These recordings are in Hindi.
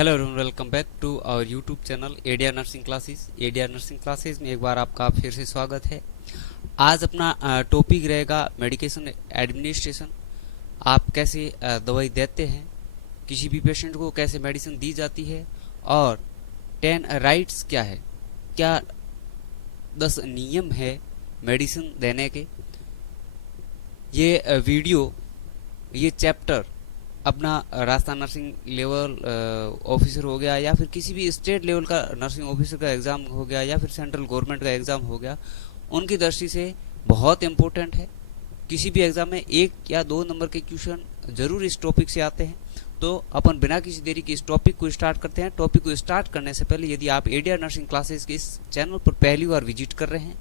Hello everyone, welcome back to our YouTube channel ADR nursing classes. ADR nursing classes में एक बार आपका फिर से स्वागत है। आज अपना टॉपिक रहेगा मेडिकेशन एडमिनिस्ट्रेशन। आप कैसे दवाई देते हैं, किसी भी पेशेंट को कैसे मेडिसिन दी जाती है, और 10 राइट्स क्या है, क्या 10 नियम है मेडिसिन देने के। ये वीडियो, ये चैप्टर अपना राजस्थान नर्सिंग लेवल ऑफिसर हो गया, या फिर किसी भी स्टेट लेवल का नर्सिंग ऑफिसर का एग्ज़ाम हो गया, या फिर सेंट्रल गवर्नमेंट का एग्ज़ाम हो गया, उनकी दृष्टि से बहुत इम्पोर्टेंट है। किसी भी एग्ज़ाम में 1 या 2 नंबर के क्वेश्चन जरूर इस टॉपिक से आते हैं। तो अपन बिना किसी देरी के इस टॉपिक को स्टार्ट करते हैं। टॉपिक को स्टार्ट करने से पहले यदि आप एडीआर नर्सिंग क्लासेस के इस चैनल पर पहली बार विजिट कर रहे हैं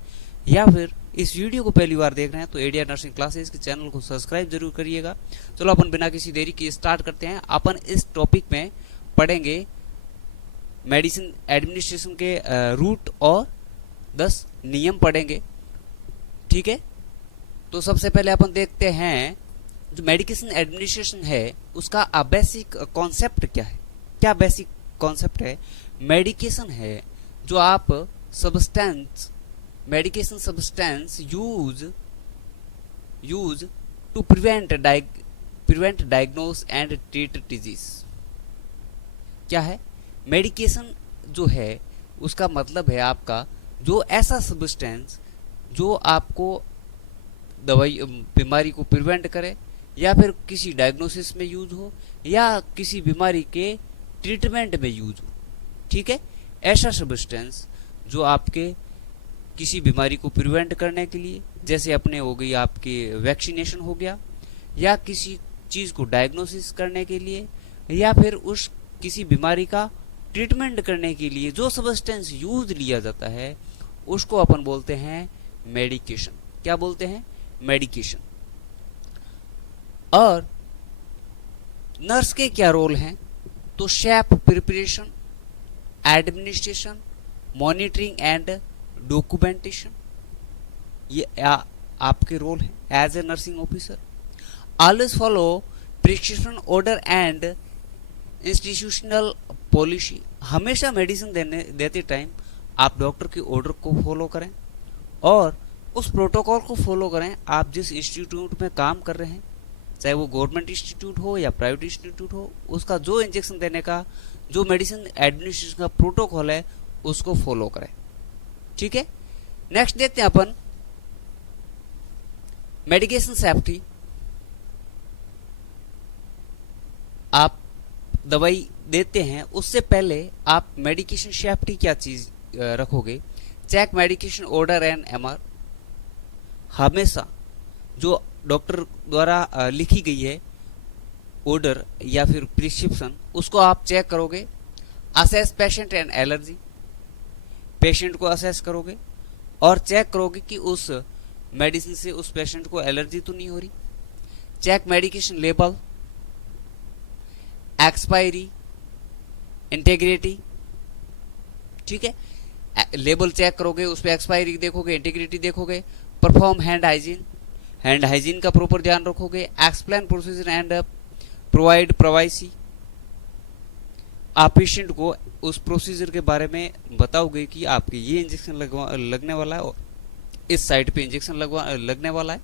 या फिर इस वीडियो को पहली बार देख रहे हैं, तो एडीआर नर्सिंग क्लासेस के चैनल को सब्सक्राइब जरूर करिएगा। चलो अपन बिना किसी देरी के स्टार्ट करते हैं। अपन इस टॉपिक में पढ़ेंगे मेडिसिन एडमिनिस्ट्रेशन के रूट और 10 नियम पढ़ेंगे, ठीक है। तो सबसे पहले अपन देखते हैं जो मेडिकेशन एडमिनिस्ट्रेशन है उसका बेसिक कॉन्सेप्ट क्या है। क्या बेसिक कॉन्सेप्ट है? मेडिकेशन है जो आप substance, medication substance use to prevent diagnose and treat disease. क्या है? मेडिकेशन जो है उसका मतलब है आपका जो ऐसा सब्सटेंस जो आपको दवाई बीमारी को प्रिवेंट करे, या फिर किसी डायग्नोसिस में यूज हो, या किसी बीमारी के ट्रीटमेंट में यूज हो, ठीक है। ऐसा सब्सटेंस जो आपके किसी बीमारी को प्रिवेंट करने के लिए, जैसे अपने हो गई आपकी वैक्सीनेशन हो गया, या किसी चीज़ को डायग्नोसिस करने के लिए, या फिर उस किसी बीमारी का ट्रीटमेंट करने के लिए जो सब्सटेंस यूज लिया जाता है उसको अपन बोलते हैं मेडिकेशन। क्या बोलते हैं? मेडिकेशन। और नर्स के क्या रोल हैं? तो shape preparation, administration, monitoring and documentation, ये आपके रोल है as a nursing officer. Always follow prescription order and institutional policy. हमेशा मेडिसिन देते टाइम आप डॉक्टर के ऑर्डर को फॉलो करें और उस प्रोटोकॉल को फॉलो करें। आप जिस इंस्टीट्यूट में काम कर रहे हैं, चाहे वो गवर्नमेंट इंस्टीट्यूट हो या प्राइवेट इंस्टीट्यूट हो, उसका जो इंजेक्शन देने का, जो मेडिसिन एडमिनिस्ट्रेशन का प्रोटोकॉल है उसको फॉलो करें, ठीक है। नेक्स्ट देखते हैं अपन मेडिकेशन सेफ्टी। आप दवाई देते हैं उससे पहले आप मेडिकेशन सेफ्टी क्या चीज रखोगे? Check medication order and MR. हमेशा जो डॉक्टर द्वारा लिखी गई है ऑर्डर या फिर प्रिस्क्रिप्शन, उसको आप चेक करोगे। Assess patient and allergy, patient को असेस करोगे और चेक करोगे कि उस मेडिसिन से उस पेशेंट को एलर्जी तो नहीं हो रही। Check medication label, expiry, integrity, ठीक है। लेबल चेक करोगे, उस पर एक्सपायरी देखोगे, इंटीग्रिटी देखोगे। Perform hand hygiene, hand hygiene का प्रॉपर ध्यान रखोगे। Explain procedure and provide privacy, आप पेशेंट को उस प्रोसीजर के बारे में बताओगे कि आपके ये इंजेक्शन लगने वाला है और इस साइड पे इंजेक्शन लगने वाला है,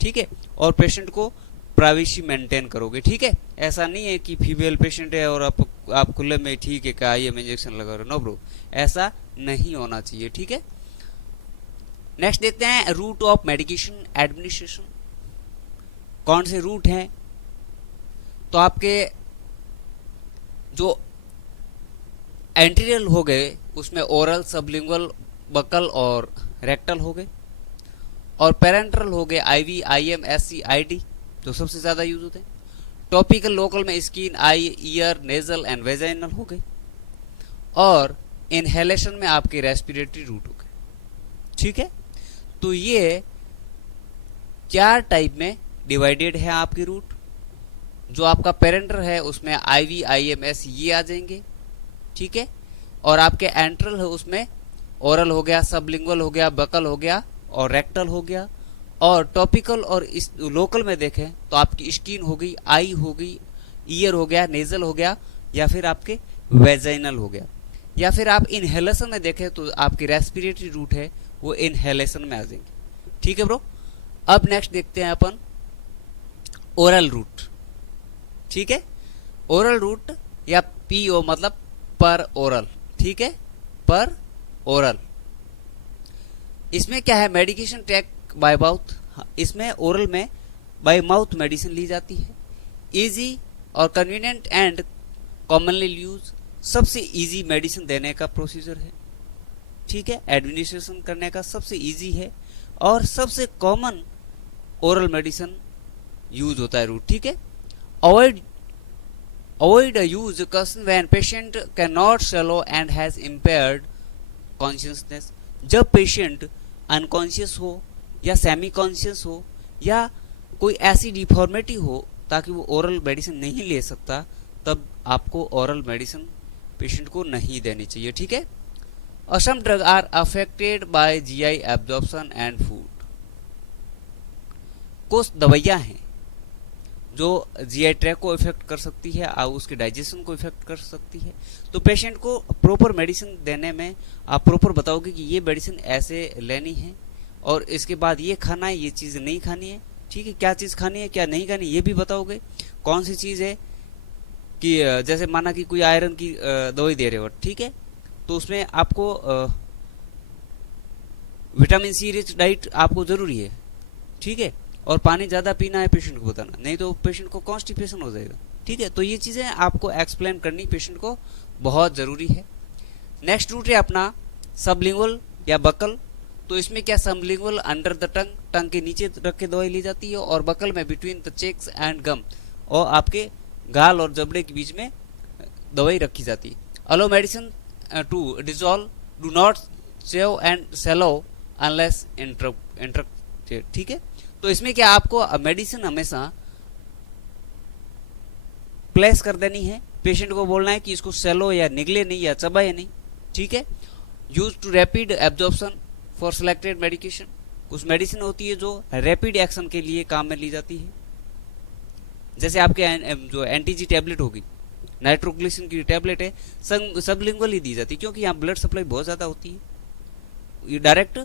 ठीक है। और पेशेंट को प्राइवेसी मेंटेन करोगे, ठीक है। ऐसा नहीं है कि फीमेल पेशेंट है और आप खुले में ठीक है आइए मैं इंजेक्शन लगा रहा हूं, नो ब्रो, ऐसा नहीं होना चाहिए, ठीक है। नेक्स्ट देखते हैं रूट ऑफ मेडिकेशन एडमिनिस्ट्रेशन। कौन से रूट हैं? तो आपके जो एंटीरियल हो गए उसमें ओरल, सबलिंगुअल, बकल और रेक्टल हो गए। और पेरेंट्रल हो गए आईवी, आईएम, एससी, आईडी, जो सबसे ज्यादा यूज होते हैं। टॉपिकल लोकल में skin, I, year, nasal and vaginal हो गए। और इनहेलेशन में आपके रेस्पिरेटरी रूट हो गए, ठीक है। तो ये 4 टाइप में डिवाइडेड है आपके रूट। जो आपका पेरेंटर है उसमें आईवी, आईएमएस ये आ जाएंगे, ठीक है। और आपके एंट्रल है उसमें ओरल हो गया, सबलिंगुअल हो गया, बकल हो गया और रेक्टल हो गया। और टॉपिकल और इस लोकल में देखें तो आपकी स्किन हो गई, आई हो गई, ईयर हो गया, नेजल हो गया, या फिर आपके वेजाइनल हो गया। या फिर आप इनहेलेशन में देखें तो आपकी रेस्पिरेटरी रूट है वो इनहेलेशन में आ जाएंगे। ठीक है ब्रो। अब नेक्स्ट देखते हैं अपन ओरल रूट। ठीक है, ओरल रूट या पीओ मतलब पर ओरल। ठीक है, पर ओरल। इसमें क्या है, मेडिकेशन टेक बाय माउथ। इसमें ओरल में बाय माउथ मेडिसिन ली जाती है। इजी और कन्वीनियंट एंड कॉमनली यूज, सबसे इजी मेडिसिन देने का प्रोसीजर है। ठीक है, एडमिनिस्ट्रेशन करने का सबसे इजी है और सबसे कॉमन ओरल मेडिसिन यूज होता है रूट। ठीक है, अवॉइड यूज कसन when patient can not swallow and has impaired consciousness. जब पेशेंट अनकॉन्शियस हो या सेमी कॉन्शियस हो या कोई ऐसी डिफॉर्मिटी हो ताकि वो ओरल मेडिसिन नहीं ले सकता, तब आपको ओरल मेडिसिन पेशेंट को नहीं देनी चाहिए। ठीक है, some drug are affected by GI absorption and food. कुछ दवाइयां हैं जो जीआई ट्रैक को इफेक्ट कर सकती है और उसके डाइजेशन को इफेक्ट कर सकती है। तो पेशेंट को प्रॉपर मेडिसिन देने में आप प्रॉपर बताओगे कि ये मेडिसिन ऐसे लेनी है और इसके बाद ये खाना है, ये चीज़ नहीं खानी है। ठीक है, क्या चीज़ खानी है क्या नहीं खानी ये भी बताओगे। कौन सी चीज़ है कि जैसे माना कि कोई आयरन की दवाई दे रहे हो, ठीक है, तो उसमें आपको विटामिन सी रिच डाइट आपको जरूरी है। ठीक है, और पानी ज़्यादा पीना है पेशेंट को बताना, नहीं तो पेशेंट को कॉन्स्टिपेशन हो जाएगा। ठीक है, तो ये चीज़ें आपको एक्सप्लेन करनी पेशेंट को बहुत ज़रूरी है। नेक्स्ट रूट है अपना सबलिंगुअल या बकल। तो इसमें क्या, सबलिंगुअल अंडर द टंग, टंग के नीचे रख के दवाई ली जाती है, और बकल में बिटवीन द चेक्स एंड गम, और आपके गाल और जबड़े के बीच में दवाई रखी जाती है। Allow medicine to dissolve, do not save and swallow unless interacted. ठीक है, तो इसमें क्या आपको मेडिसिन हमेशा प्लेस कर देनी है, पेशेंट को बोलना है कि इसको सेलो या निगले नहीं या चबाए नहीं। ठीक है, use to rapid absorption for selected medication. कुछ मेडिसिन होती है जो रैपिड एक्शन के लिए काम में ली जाती है, जैसे आपके जो एंटीजी टैबलेट होगी, नाइट्रोग्लिसिन की टैबलेट है, सबलिंगुअल ही दी जाती है, क्योंकि यहाँ ब्लड सप्लाई बहुत ज़्यादा होती है, ये डायरेक्ट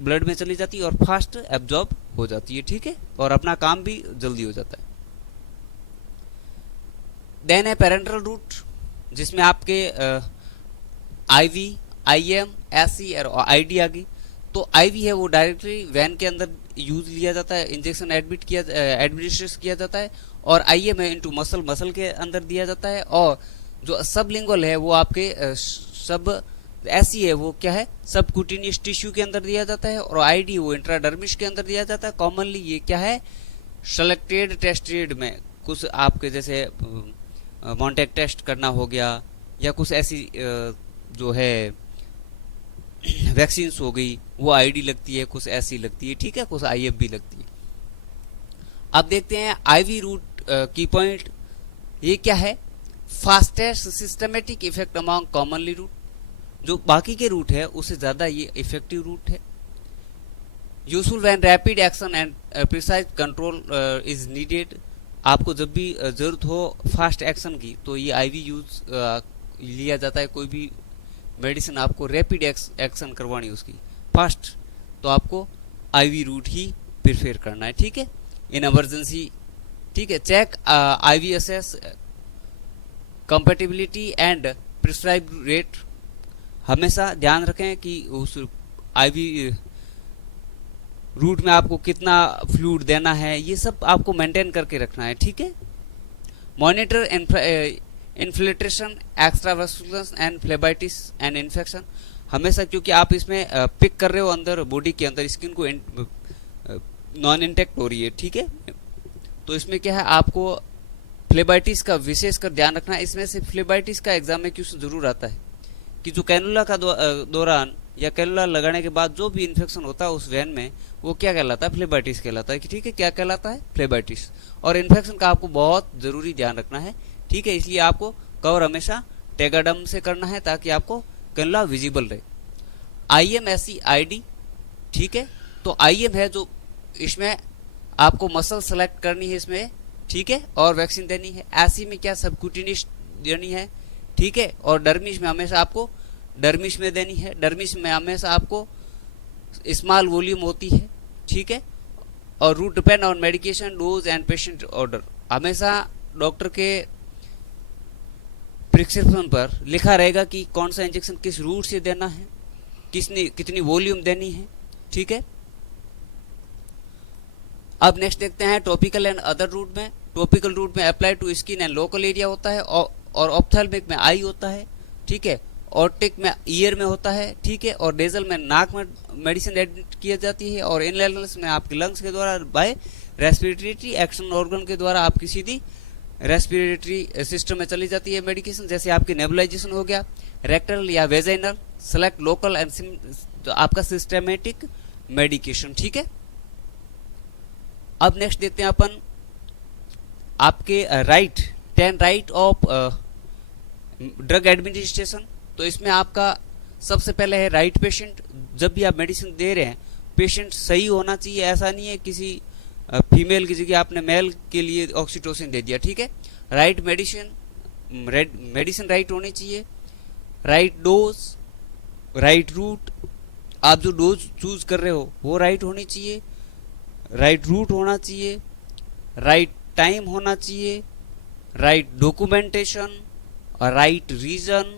ब्लड में चली जाती है और फास्ट एब्जॉर्ब हो जाती है। ठीक है, और अपना काम भी जल्दी हो जाता है। देन है पेरेंटल रूट, जिसमें आपके आईवी, आईएम, एससी और आईडी आ गई। तो आईवी है वो डायरेक्टली वैन के अंदर यूज लिया जाता है, इंजेक्शन एडमिनिस्ट्रेट किया जाता है, और आईएम है इनटू मसल, मसल के अंदर दिया जाता है, और जो सबलिंगुअल है वो आपके सब ऐसी है वो क्या है, सबक्यूटेनियस टिश्यू के अंदर दिया जाता है, और आईडी वो इंट्राडर्मिस के अंदर दिया जाता है। कॉमनली ये क्या है, सेलेक्टेड टेस्टेड में कुछ आपके जैसे मॉन्टेक टेस्ट करना हो गया, या कुछ ऐसी जो है वैक्सीन हो गई वो आईडी लगती है, कुछ ऐसी लगती है। ठीक है, कुछ आईएफ भी लगती है। अब देखते हैं आईवी रूट की पॉइंट, ये क्या है, fastest systematic effect among commonly route. जो बाकी के रूट है उससे ज्यादा ये इफेक्टिव रूट है। Useful when rapid action and precise control is needed. आपको जब भी जरूरत हो फास्ट एक्शन की तो ये आईवी यूज लिया जाता है। कोई भी मेडिसिन आपको रैपिड एक्शन करवानी उसकी फास्ट, तो आपको आईवी रूट ही प्रिफेर करना है। ठीक है, इन इमरजेंसी। ठीक है, check IV assess compatibility and prescribe rate. हमेशा ध्यान रखें कि उस आईवी रूट में आपको कितना फ्लूइड देना है, ये सब आपको मेंटेन करके रखना है। ठीक है, monitor infiltration, extravascular and phlebitis and infection. हमेशा, क्योंकि आप इसमें पिक कर रहे हो अंदर बॉडी के अंदर, स्किन को नॉन इंटेक्ट हो रही है। ठीक है, तो इसमें क्या है, आपको फ्लेबाइटिस का विशेषकर ध्यान रखना है। इसमें से फ्लेबाइटिस का एग्जाम में क्वेश्चन जरूर आता है कि जो कैनुला का दौरान या कैनुला लगाने के बाद जो भी इन्फेक्शन होता है उस वेन में, वो क्या कहलाता है, फ्लेबाइटिस कहलाता है। कि ठीक है, क्या कहलाता है, फ्लेबाइटिस। और इन्फेक्शन का आपको बहुत जरूरी ध्यान रखना है। ठीक है, इसलिए आपको कवर हमेशा टेगाडम से करना है ताकि आपको कैनुला विजिबल रहे। IM, SC, ID. ठीक है, तो आईएम है जो इसमें आपको मसल सेलेक्ट करनी है इसमें। ठीक है, और वैक्सीन देनी है। एससी में क्या, सबक्यूटेनियस देनी है, ठीक है। और डर्मिश में हमेशा आपको डर्मिश में देनी है, डर्मिश में हमेशा आपको स्मॉल वॉल्यूम होती है, ठीक है। और route depend on medication dose and patient order, हमेशा डॉक्टर के प्रिस्क्रिप्शन पर लिखा रहेगा कि कौन सा इंजेक्शन किस रूट से देना है, किसने कितनी वॉल्यूम देनी है, ठीक है। अब नेक्स्ट देखते हैं टॉपिकल एंड अदर रूट में। टॉपिकल रूट में apply to skin and local area होता है, और ऑप्थेल्मिक में आई होता है, ठीक है। ऑर्टिक में ईयर में होता है, ठीक है। और नेजल में नाक में मेडिसिन एडमिट की जाती है, और इनहेलर्स में आपके लंग्स के द्वारा बाय रेस्पिरेटरी एक्शन ऑर्गन के द्वारा आपकी सीधी रेस्पिरेटरी सिस्टम में चली जाती है मेडिकेशन, जैसे आपकी नेबुलाइजेशन हो गया, रेक्टल या वेजाइनल, सेलेक्ट लोकल एंड तो आपका सिस्टमेटिक मेडिकेशन, ठीक है। अब नेक्स्ट देखते हैं अपन आपके right 10 right of drug administration. तो इसमें आपका सबसे पहले है राइट पेशेंट। जब भी आप मेडिसिन दे रहे हैं पेशेंट सही होना चाहिए, ऐसा नहीं है किसी फीमेल की जगह आपने मेल के लिए ऑक्सीटोसिन दे दिया, ठीक है। राइट मेडिसिन राइट होनी चाहिए, राइट डोज, राइट रूट, आप जो डोज चूज कर रहे हो वो राइट होनी चाहिए, राइट रूट होना चाहिए, राइट टाइम होना चाहिए, right documentation, right reason,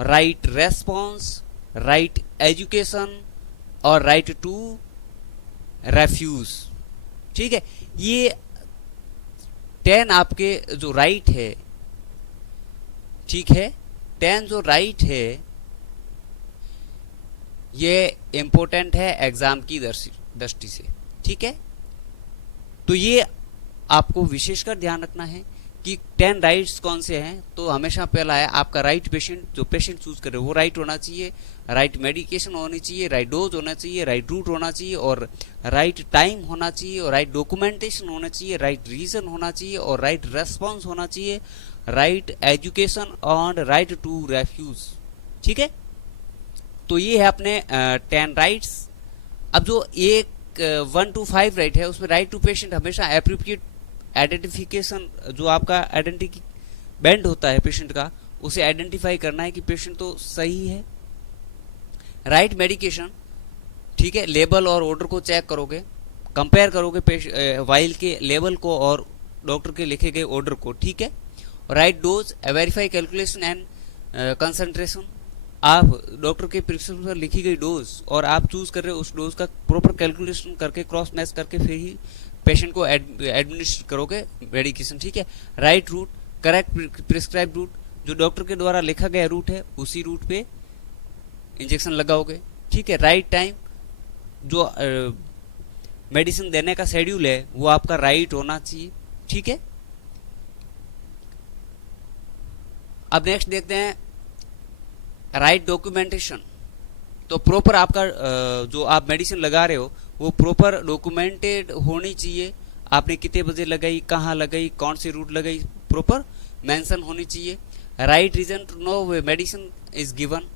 right response, right education और राइट टू रेफ्यूज, ठीक है। ये 10 आपके जो राइट है, ठीक है, 10 जो राइट है ये इंपॉर्टेंट है एग्जाम की दृष्टि से, ठीक है। तो ये आपको विशेषकर ध्यान रखना है कि 10 राइट्स कौन से हैं। तो हमेशा पहला है आपका राइट पेशेंट, जो पेशेंट चूज करे वो राइट होना चाहिए, राइट मेडिकेशन होनी चाहिए, राइट डोज होना चाहिए, राइट रूट होना चाहिए, और राइट टाइम होना चाहिए, और राइट डॉक्यूमेंटेशन होना चाहिए, राइट रीजन होना चाहिए, और राइट रेस्पॉन्स होना चाहिए, राइट एजुकेशन और राइट टू रेफ्यूज, ठीक है। तो ये है अपने 10 राइट्स। अब जो 1 to 5 राइट है उसमें राइट टू पेशेंट हमेशा एप्रोप्रिएट आइडेंटिफिकेशन, जो आपका आइडेंटिटी बैंड होता है पेशेंट का, उसे आइडेंटिफाई करना है कि पेशेंट तो सही है। राइट मेडिकेशन, ठीक है, लेबल और ऑर्डर को चेक करोगे, कंपेयर करोगे वाइल के लेबल को और डॉक्टर के लिखे गए ऑर्डर को, ठीक है। Right dose, verify calculation and concentration, आप डॉक्टर के प्रिस्क्रिप्शन पर लिखी गई डोज और आप चूज कर रहे हो उस डोज का प्रॉपर कैलकुलेशन करके क्रॉस मैच करके फिर ही पेशेंट को एडमिनिस्टर करोगे मेडिकेशन, ठीक है। Right route, correct prescribe route, जो डॉक्टर के द्वारा लिखा गया रूट है उसी रूट पे इंजेक्शन लगाओगे, ठीक है। राइट टाइम, जो मेडिसिन देने का शेड्यूल है वो आपका राइट होना चाहिए, ठीक है। अब नेक्स्ट देखते हैं राइट डॉक्यूमेंटेशन। तो प्रॉपर आपका जो आप मेडिसिन लगा रहे हो वो प्रॉपर डॉक्यूमेंटेड होनी चाहिए, आपने कितने बजे लगाई, कहाँ लगाई, कौन सी रूट लगाई, प्रॉपर मेंशन होनी चाहिए। Right reason to know way medicine is given,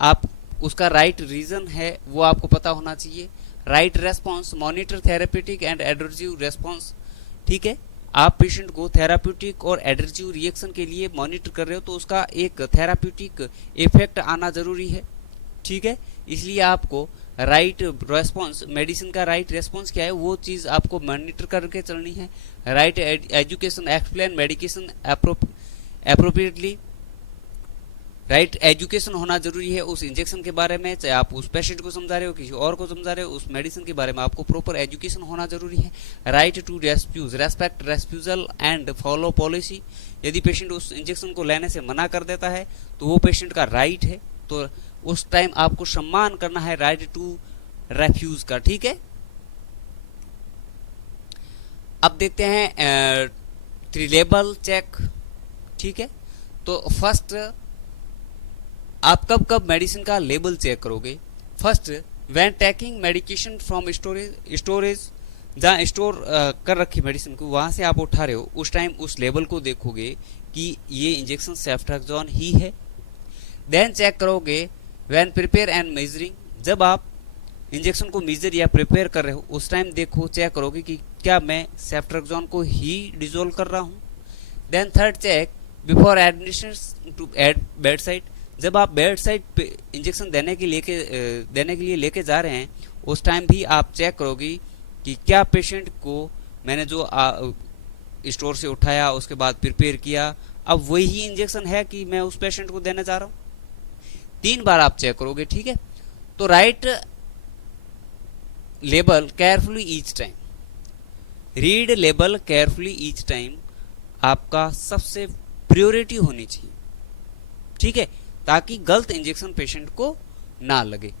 आप उसका राइट रीजन है वो आपको पता होना चाहिए। Right response, monitor therapeutic and adverse response, ठीक है। आप पेशेंट को थेराप्यूटिक और एडर्जिव रिएक्शन के लिए मॉनिटर कर रहे हो तो उसका एक थेराप्यूटिक इफेक्ट आना जरूरी है, ठीक है। इसलिए आपको राइट रेस्पॉन्स, मेडिसिन का राइट रेस्पॉन्स क्या है वो चीज आपको मॉनिटर करके चलनी है। Right education, explain medication appropriately, right education होना जरूरी है उस इंजेक्शन के बारे में, चाहे आप उस पेशेंट को समझा रहे हो किसी और को समझा रहे हो, उस मेडिसिन के बारे में आपको प्रॉपर एजुकेशन होना जरूरी है। Right to refuse, respect refusal and follow policy, यदि पेशेंट उस इंजेक्शन को लेने से मना कर देता है तो वो पेशेंट का राइट है, तो उस टाइम आपको सम्मान करना है राइट टू रेफ्यूज का, ठीक है। अब देखते हैं लेबल चेक, ठीक है। तो फर्स्ट आप कब कब मेडिसिन का लेबल चेक करोगे? First, when taking medication from storage, जहाँ स्टोर कर रखी मेडिसिन को वहां से आप उठा रहे हो, उस टाइम उस लेबल को देखोगे कि ये इंजेक्शन सेफ्ट्राक्सोन ही है। देन चेक करोगे व्हेन प्रिपेयर एंड मेजरिंग, जब आप इंजेक्शन को मेजर या प्रिपेयर कर रहे हो उस टाइम देखो, चेक करोगे कि क्या मैं सेफ्ट्राक्सोन को ही डिजोल्व कर रहा हूँ। Then third check before administration to bed side, जब आप बेड साइड पे इंजेक्शन देने के लिए लेके जा रहे हैं, उस टाइम भी आप चेक करोगे कि क्या पेशेंट को मैंने जो स्टोर से उठाया उसके बाद प्रिपेयर किया, अब वही इंजेक्शन है कि मैं उस पेशेंट को देने जा रहा हूँ। 3 बार आप चेक करोगे, ठीक है। तो right label carefully each time, read label carefully each time आपका सबसे प्रायोरिटी होनी चाहिए, ठीक है, ताकि गलत इंजेक्शन पेशेंट को ना लगे।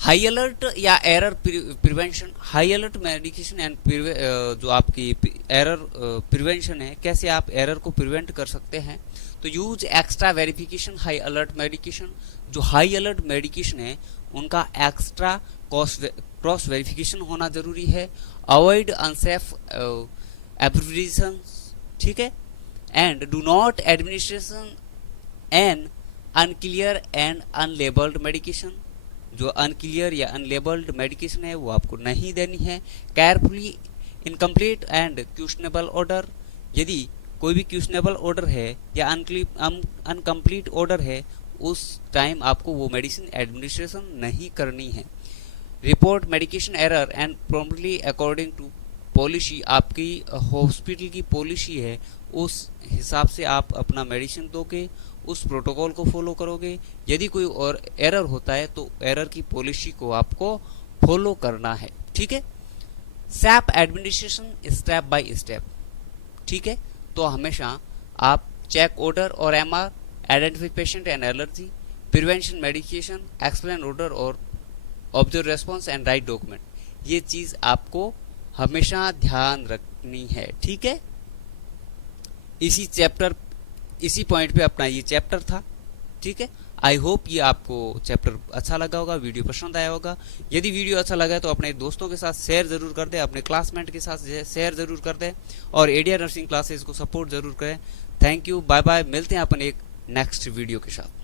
हाई अलर्ट या error prevention, high alert medication and जो आपकी एरर प्रिवेंशन है, कैसे आप एरर को प्रिवेंट कर सकते हैं। तो use extra verification high alert medication, जो हाई अलर्ट मेडिकेशन है उनका एक्स्ट्रा क्रॉस वेरिफिकेशन होना जरूरी है। अवॉइड अनसेफ एब्रिविएशन, ठीक है, and do not administration an unclear and unlabelled medication, जो अनक्लियर या अनलेबल्ड मेडिकेशन है वो आपको नहीं देनी है। Carefully incomplete and questionable order, यदि कोई भी क्वेश्चनेबल ऑर्डर है या अनकम्प्लीट ऑर्डर है, उस टाइम आपको वो मेडिसिन एडमिनिस्ट्रेशन नहीं करनी है। Report medication error and promptly according to policy, आपकी हॉस्पिटल की पॉलिसी है उस हिसाब से आप अपना मेडिसिन दोगे, उस प्रोटोकॉल को फॉलो करोगे। यदि कोई और एरर होता है तो एरर की पॉलिसी को आपको फॉलो करना है, ठीक है। Safe administration step by step, ठीक है। तो हमेशा आप चेक ऑर्डर और MR, identify patient and allergy, prevention medication, explain order और observe response and right document, ये चीज आपको हमेशा ध्यान रखनी है, ठीक है। इसी पॉइंट पे अपना ये चैप्टर था, ठीक है। आई होप ये आपको चैप्टर अच्छा लगा होगा, वीडियो पसंद आया होगा। यदि वीडियो अच्छा लगा तो अपने दोस्तों के साथ शेयर जरूर कर दें, अपने क्लासमेट के साथ शेयर जरूर कर दें और एडिया नर्सिंग क्लासेस को सपोर्ट जरूर करें। थैंक यू, बाय बाय, मिलते हैं अपन एक नेक्स्ट वीडियो के साथ।